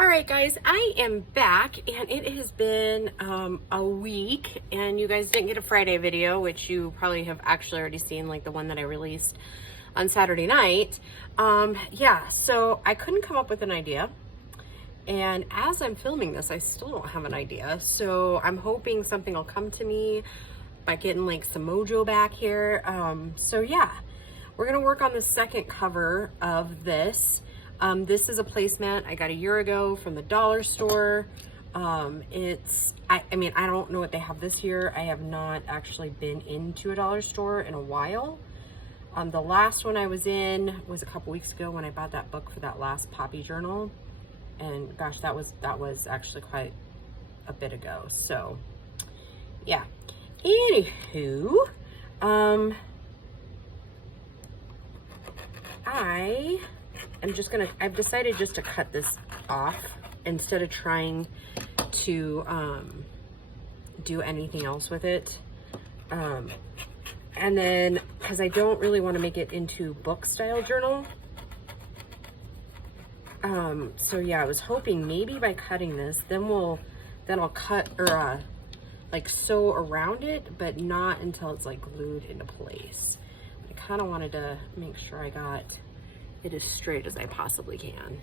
All right, guys, I am back, and it has been a week, and you guys didn't get a Friday video, which you probably have actually already seen, like the one that I released on Saturday night. Yeah, so I couldn't come up with an idea, and as I'm filming this, I still don't have an idea, so I'm hoping something will come to me by getting like some mojo back here. So yeah, we're gonna work on the second cover of this. This is a placemat I got a year ago from the dollar store. I mean, I don't know what they have this year. I have not actually been into a dollar store in a while. The last one I was in was a couple weeks ago when I bought that book for that last Poppy journal. And gosh, that was actually quite a bit ago. So yeah. Anywho, I've decided just to cut this off instead of trying to do anything else with it. And then, because I don't really want to make it into book style journal. So yeah, I was hoping maybe by cutting this, then I'll cut or like sew around it, but not until it's like glued into place. I kind of wanted to make sure I got it as straight as I possibly can.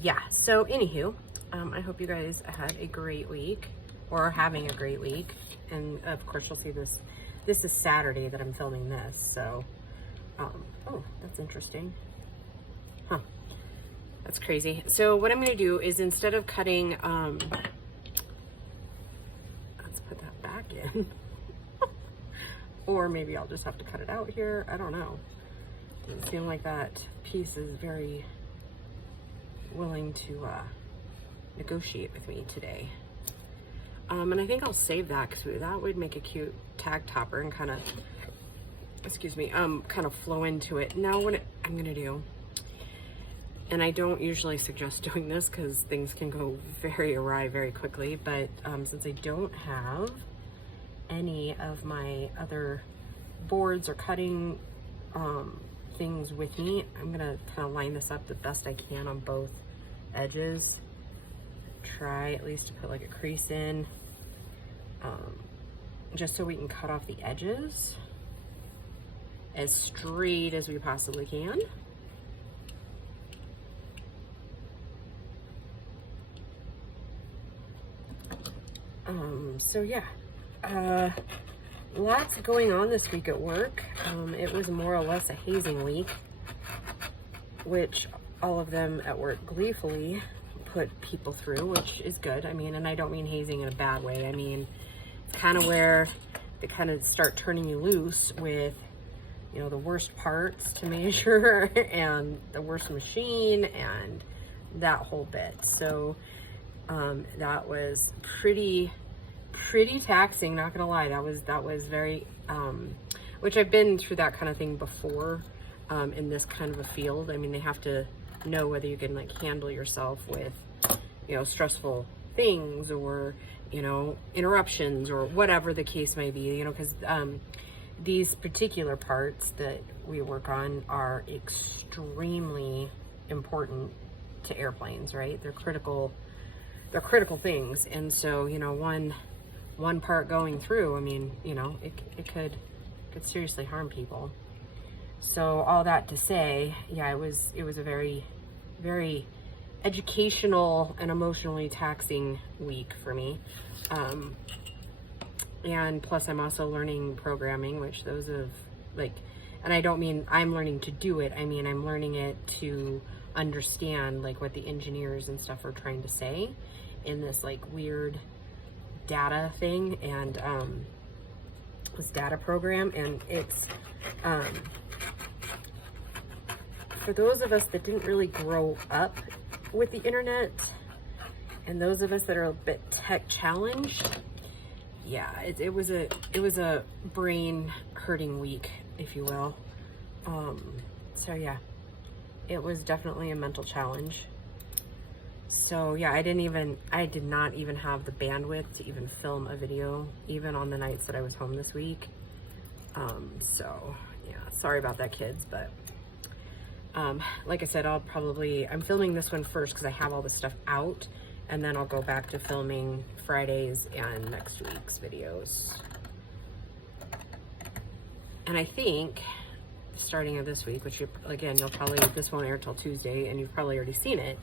Yeah, so anywho, I hope you guys had a great week or are having a great week. And of course you'll see this is Saturday that I'm filming this, so oh, that's interesting. Huh, that's crazy. So what I'm gonna do is, instead of cutting, let's put that back in. Or maybe I'll just have to cut it out here. I don't know. Doesn't seem like that piece is very willing to negotiate with me today. And I think I'll save that because that would make a cute tag topper and kind of, excuse me, kind of flow into it. Now what I'm gonna do, and I don't usually suggest doing this because things can go very awry very quickly, but since I don't have any of my other boards or cutting things with me, I'm gonna kind of line this up the best I can on both edges. Try at least to put like a crease in, just so we can cut off the edges as straight as we possibly can. So yeah, lots going on this week at work. It was more or less a hazing week, which all of them at work gleefully put people through, which is good. I mean, and I don't mean hazing in a bad way. I mean, it's kind of where they kind of start turning you loose with, you know, the worst parts to measure and the worst machine and that whole bit. So that was pretty taxing, not gonna lie. That was very which I've been through that kind of thing before in this kind of a field. I mean, they have to know whether you can like handle yourself with, you know, stressful things or, you know, interruptions or whatever the case may be, you know, because these particular parts that we work on are extremely important to airplanes, right? They're critical things. And so, you know, one part going through, I mean, you know, it could seriously harm people. So all that to say, yeah, it was a very, very educational and emotionally taxing week for me. And plus I'm also learning programming, which those of like, and I don't mean I'm learning to do it. I mean, I'm learning it to understand like what the engineers and stuff are trying to say in this like weird data thing and this data program. And it's for those of us that didn't really grow up with the internet and those of us that are a bit tech challenged, yeah, it was a brain hurting week, if you will. So yeah, it was definitely a mental challenge. So So yeah, I did not even have the bandwidth to even film a video, even on the nights that I was home this week. So yeah, sorry about that, kids, but like I said, I'm filming this one first because I have all the stuff out, and then I'll go back to filming Fridays and next week's videos. And I think starting of this week, which this won't air till Tuesday, and you've probably already seen it,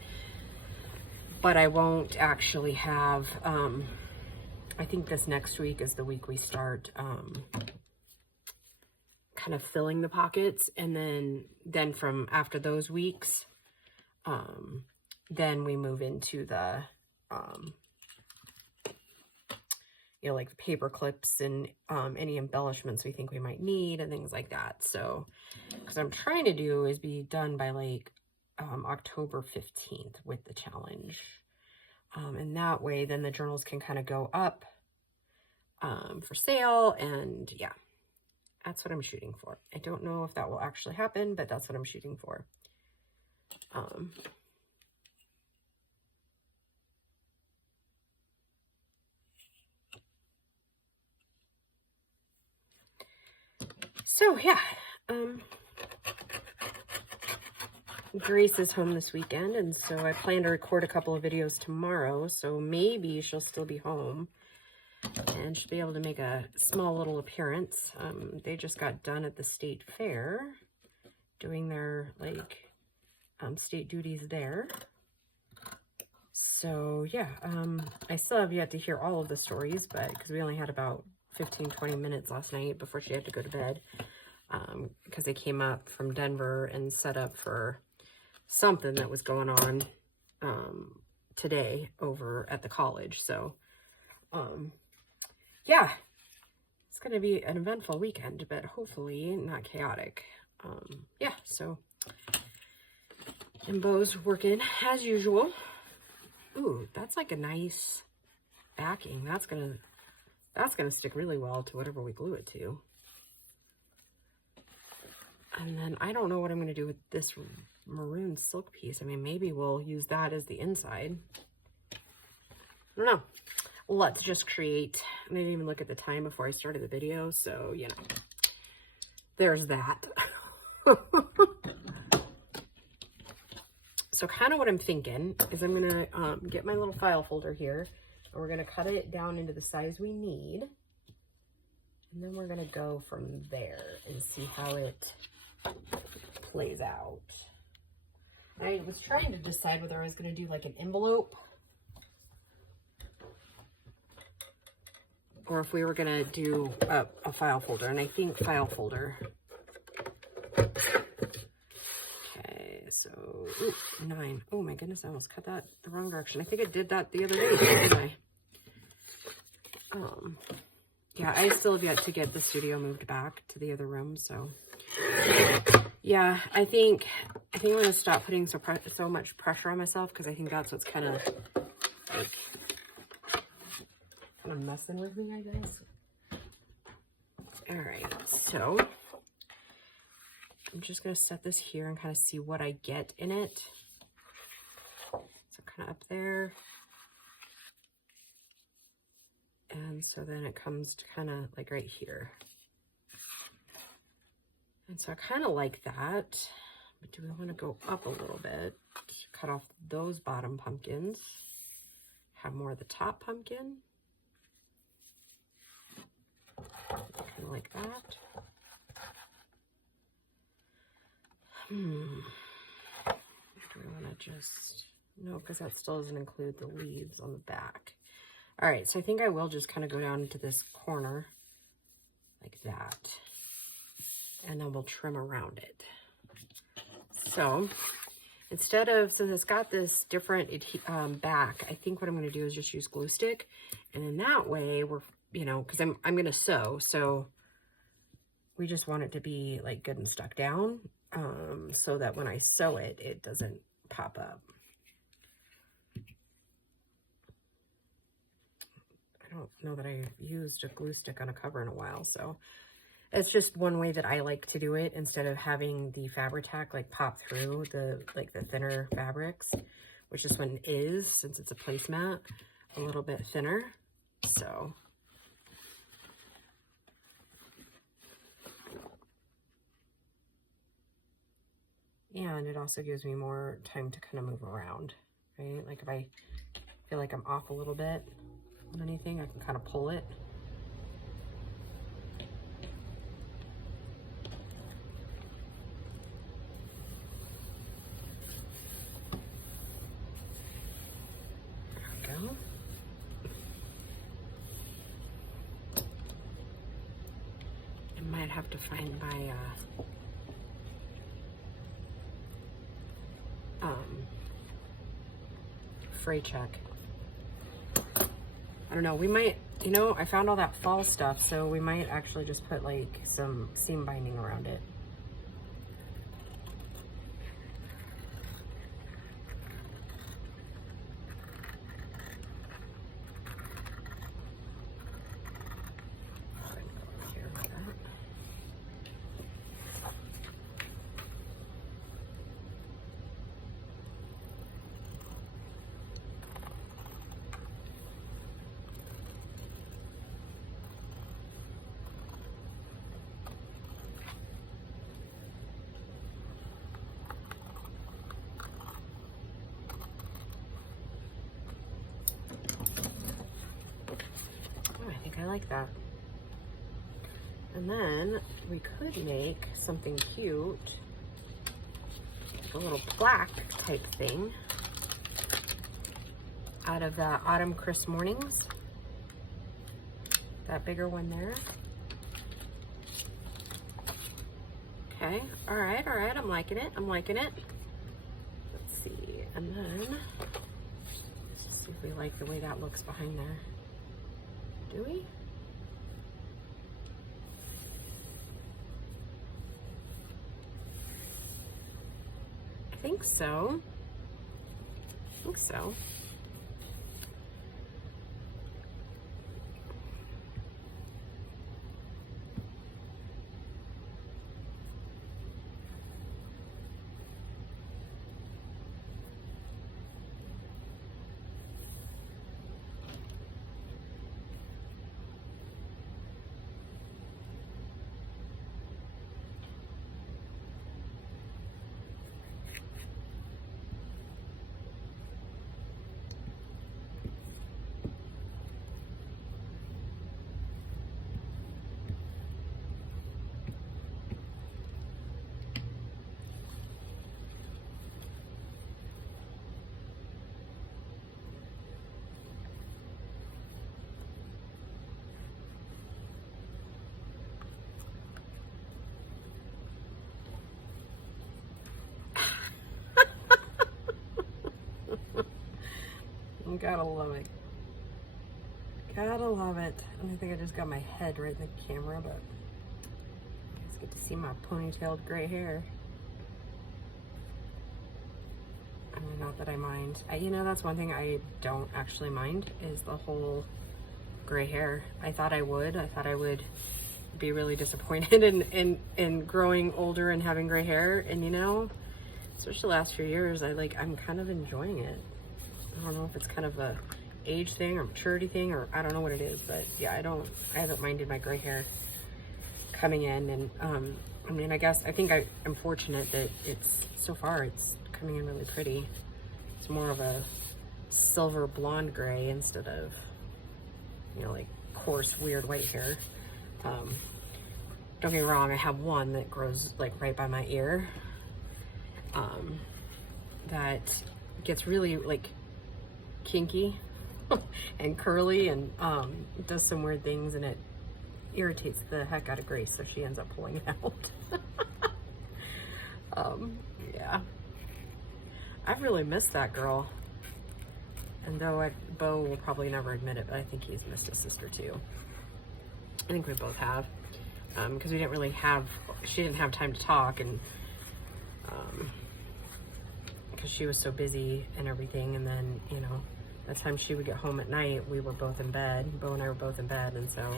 but I won't actually have, I think this next week is the week we start, kind of filling the pockets, and then from after those weeks, then we move into the, like the paper clips and any embellishments we think we might need and things like that. So, because I'm trying to do is be done by like October 15th with the challenge. And that way, then the journals can kind of go up for sale, and yeah. That's what I'm shooting for. I don't know if that will actually happen, but that's what I'm shooting for. So yeah, Grace is home this weekend, and so I plan to record a couple of videos tomorrow, so maybe she'll still be home. And she'll be able to make a small little appearance. They just got done at the state fair doing their state duties there. So yeah, I still have yet to hear all of the stories, but because we only had about 15-20 minutes last night before she had to go to bed, because they came up from Denver and set up for something that was going on today over at the college. So yeah, it's going to be an eventful weekend, but hopefully not chaotic. Yeah, so, and Bo's working as usual. Ooh, that's like a nice backing. That's gonna stick really well to whatever we glue it to. And then I don't know what I'm going to do with this maroon silk piece. I mean, maybe we'll use that as the inside. I don't know. Let's just create. I didn't even look at the time before I started the video, so, you know, there's that. So kind of what I'm thinking is I'm going to get my little file folder here, and we're going to cut it down into the size we need. And then we're going to go from there and see how it plays out. I was trying to decide whether I was going to do like an envelope, or if we were going to do a file folder, and I think file folder. Okay, so, ooh, 9. Oh my goodness, I almost cut that the wrong direction. I think I did that the other day, didn't I? Yeah, I still have yet to get the studio moved back to the other room, so. Yeah, I think I'm going to stop putting so much pressure on myself, because I think that's what's kind of, like, messing with me, I guess. All right, so I'm just going to set this here and kind of see what I get in it. So kind of up there. And so then it comes to kind of like right here. And so I kind of like that. But do we want to go up a little bit? Cut off those bottom pumpkins. Have more of the top pumpkin. Kind of like that. Do we want to just... No, because that still doesn't include the leaves on the back. All right, so I think I will just kind of go down into this corner like that. And then we'll trim around it. So instead of, since it's got this different back, I think what I'm going to do is just use glue stick. And then that way we're, you know, because I'm going to sew. So we just want it to be like good and stuck down, so that when I sew it, it doesn't pop up. I don't know that I used a glue stick on a cover in a while, so it's just one way that I like to do it, instead of having the Fabri-Tac like pop through the thinner fabrics, which this one is, since it's a placemat, a little bit thinner. So and it also gives me more time to kind of move around, right? Like if I feel like I'm off a little bit on anything, I can kind of pull it. There we go. I might have to find my fray check. I don't know, we might, you know, I found all that fall stuff, so we might actually just put like some seam binding around it. I like that. And then we could make something cute, like a little plaque type thing out of the Autumn Crisp Mornings. That bigger one there. Okay, all right, I'm liking it, Let's see, and then, let's see if we like the way that looks behind there. Do we? I think so. Gotta love it. Gotta love it. I think I just got my head right in the camera, but you guys get to see my ponytailed gray hair. I mean, not that I mind. You know, that's one thing I don't actually mind is the whole gray hair. I thought I would. I thought I would be really disappointed in growing older and having gray hair. And you know, especially the last few years, I'm kind of enjoying it. I don't know if it's kind of a age thing or maturity thing, or I don't know what it is, but yeah, I haven't minded my gray hair coming in. And I mean, I think I'm fortunate that so far it's coming in really pretty. It's more of a silver blonde gray instead of, you know, like coarse weird white hair. Don't get me wrong, I have one that grows like right by my ear that gets really like kinky and curly and does some weird things, and it irritates the heck out of Grace, so she ends up pulling it out. Yeah, I've really missed that girl, and though Bo will probably never admit it, but I think he's missed his sister too. I think we both have, because she didn't have time to talk, and because she was so busy and everything. And then, you know, the time she would get home at night, we were both in bed. Bo and I were both in bed. And so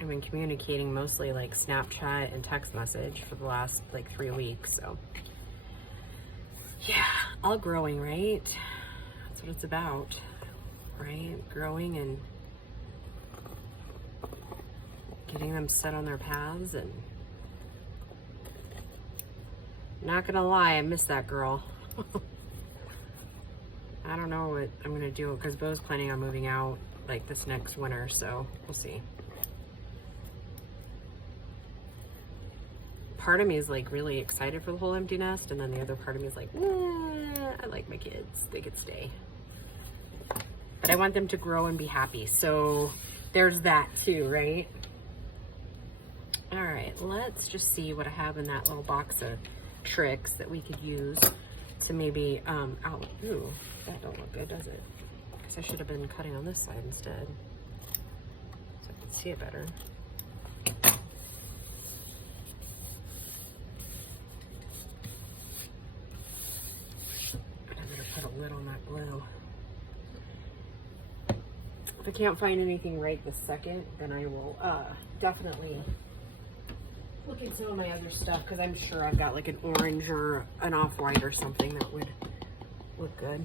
I've been communicating mostly like Snapchat and text message for the last like 3 weeks. So yeah, All growing, right? That's what it's about, right? Growing and getting them set on their paths. And not gonna lie, I miss that girl. I don't know what I'm gonna do because Bo's planning on moving out like this next winter, so we'll see. Part of me is like really excited for the whole empty nest, and then the other part of me is like, I like my kids, they could stay. But I want them to grow and be happy, so there's that too, right? All right, let's just see what I have in that little box of tricks that we could use to maybe, ooh, that don't look good, does it? Because I should have been cutting on this side instead, so I can see it better. I better put a lid on that glue. If I can't find anything right this second, then I will definitely look at some of my other stuff, because I'm sure I've got like an orange or an off-white or something that would look good.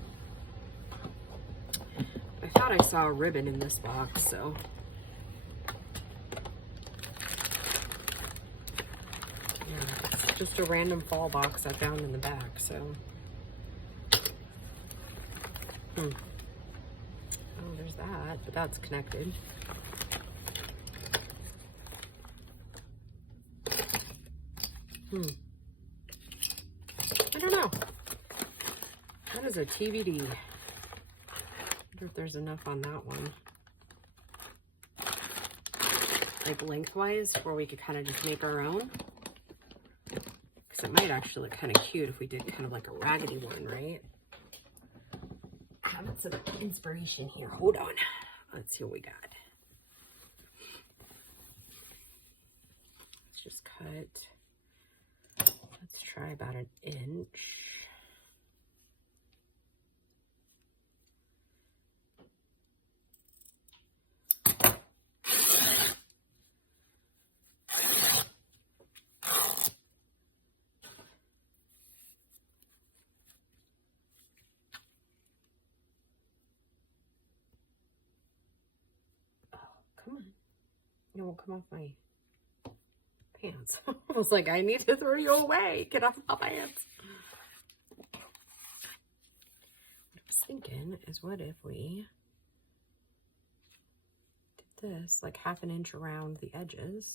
I thought I saw a ribbon in this box, so. Yeah, it's just a random fall box I found in the back, so. Oh, there's that, but that's connected. I don't know. That is a TBD. I wonder if there's enough on that one. Like lengthwise, where we could kind of just make our own. Because it might actually look kind of cute if we did kind of like a raggedy one, right? Having some inspiration here. Hold on. Let's see what we got. Let's just cut. Let's try about an inch. Come on. It won't come off my pants. I was like, I need to throw you away. Get off my pants. What I was thinking is, what if we did this like half an inch around the edges?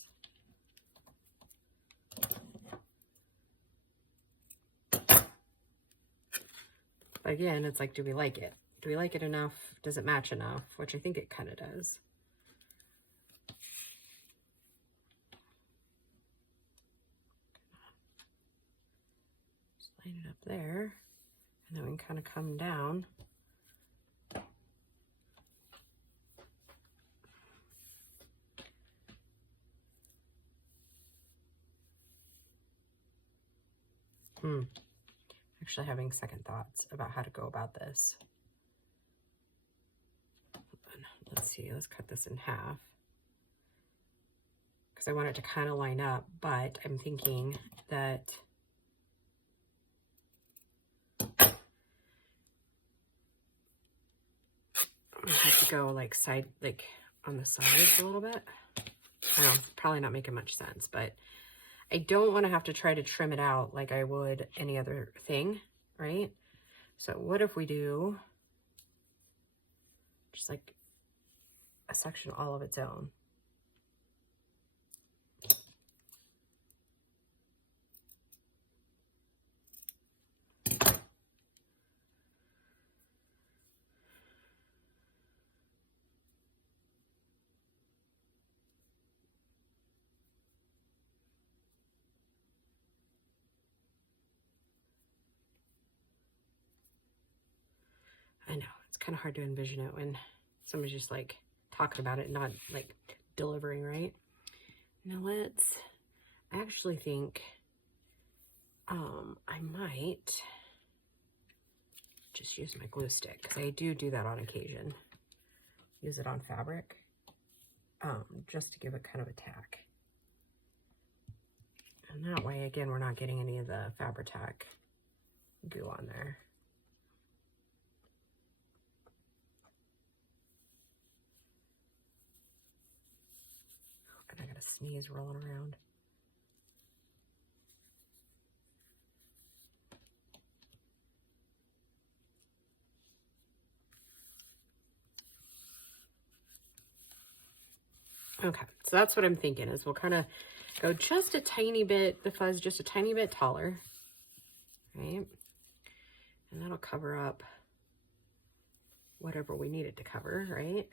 But again, it's like, do we like it? Do we like it enough? Does it match enough? Which I think it kind of does. Line it up there, and then we can kind of come down. Actually having second thoughts about how to go about this. Let's see, let's cut this in half. Because I want it to kind of line up, but I'm thinking that I have to go like side, like on the sides a little bit. I know, probably not making much sense, but I don't want to have to try to trim it out like I would any other thing, right? So what if we do just like a section all of its own? I know, it's kind of hard to envision it when somebody's just like talking about it, not like delivering, right? Now I actually think I might just use my glue stick, because I do that on occasion. Use it on fabric, just to give it kind of a tack. And that way, again, we're not getting any of the Fabri-Tac goo on there. I got a sneeze rolling around. Okay, so that's what I'm thinking is we'll kind of go just a tiny bit, the fuzz just a tiny bit taller, right? And that'll cover up whatever we need it to cover, right?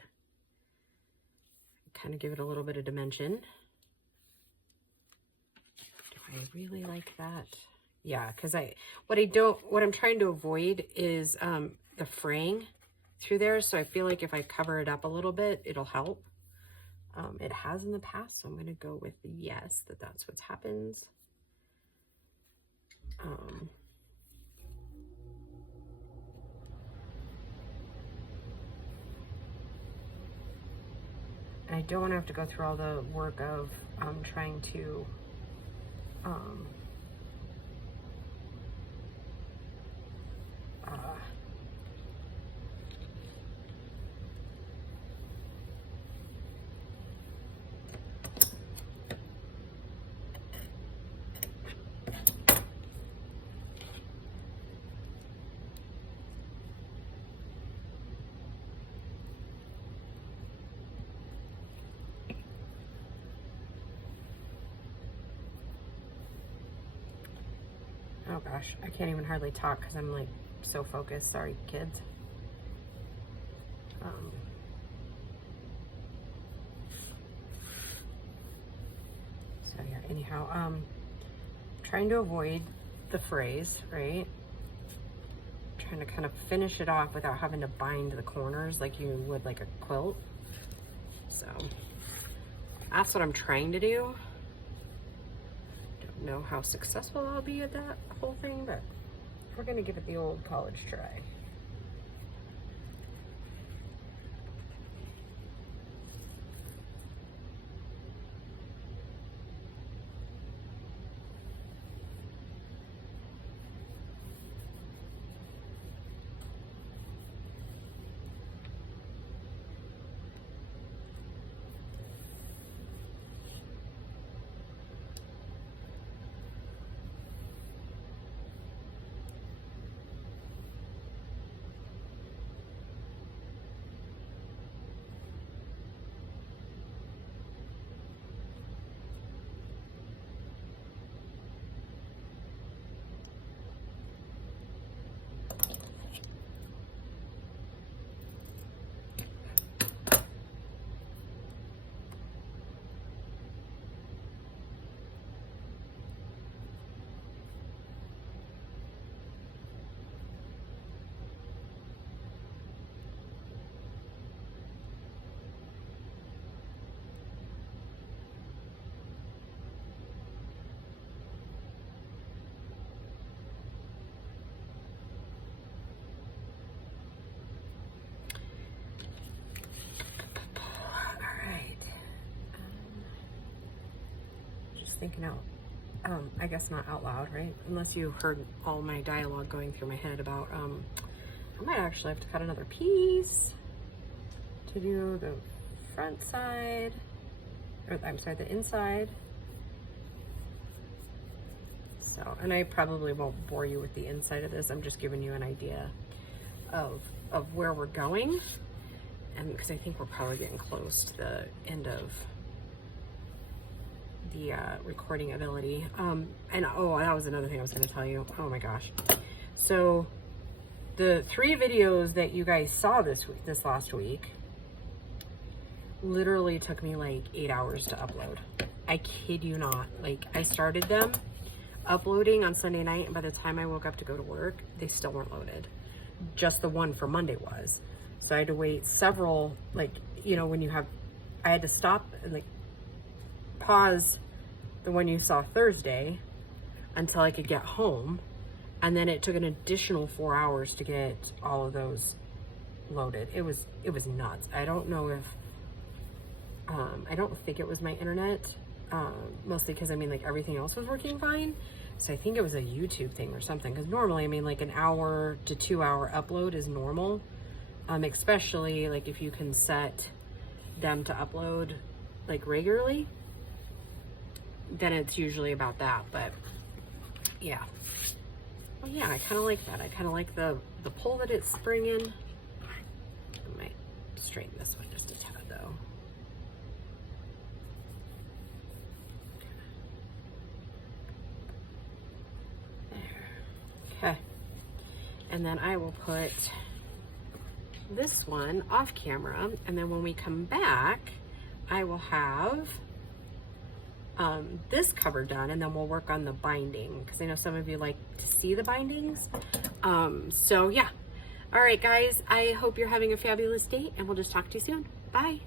Kind of give it a little bit of dimension. Do I really like that? Yeah, because what I'm trying to avoid is the fraying through there. So I feel like if I cover it up a little bit, it'll help. It has in the past, so I'm going to go with the yes, that's what's happens. I don't want to have to go through all the work of trying to oh gosh, I can't even hardly talk because I'm like so focused. Sorry, kids. So yeah, anyhow, trying to avoid the frays, right? Trying to kind of finish it off without having to bind the corners like you would like a quilt. So that's what I'm trying to do. Don't know how successful I'll be at that whole thing, but we're gonna give it the old college try. Thinking out, I guess not out loud, right? Unless you heard all my dialogue going through my head about, I might actually have to cut another piece to do the front side, or I'm sorry, the inside. So, and I probably won't bore you with the inside of this. I'm just giving you an idea of where we're going. And because I think we're probably getting close to the end of the recording ability. And oh, that was another thing I was going to tell you. Oh my gosh. So the 3 videos that you guys saw this last week literally took me like 8 hours to upload. I kid you not. Like, I started them uploading on Sunday night, and by the time I woke up to go to work, they still weren't loaded. Just the one for Monday was. So I had to wait several, like, you know, when you have, I had to stop and like pause the one you saw Thursday until I could get home, and then it took an additional 4 hours to get all of those loaded. It was nuts. I don't know if I don't think it was my internet, mostly because I mean, like, everything else was working fine. So I think it was a YouTube thing or something, because normally, I mean, like an 1 to 2 hour upload is normal, especially like if you can set them to upload like regularly. then it's usually about that. But yeah. Well, yeah, I kind of like that. I kind of like the pull that it's bringing. I might straighten this one just a tad though. There. Okay. And then I will put this one off camera, and then when we come back, I will have this cover done, and then we'll work on the binding, because I know some of you like to see the bindings. So yeah. All right, guys, I hope you're having a fabulous day, and we'll just talk to you soon. Bye.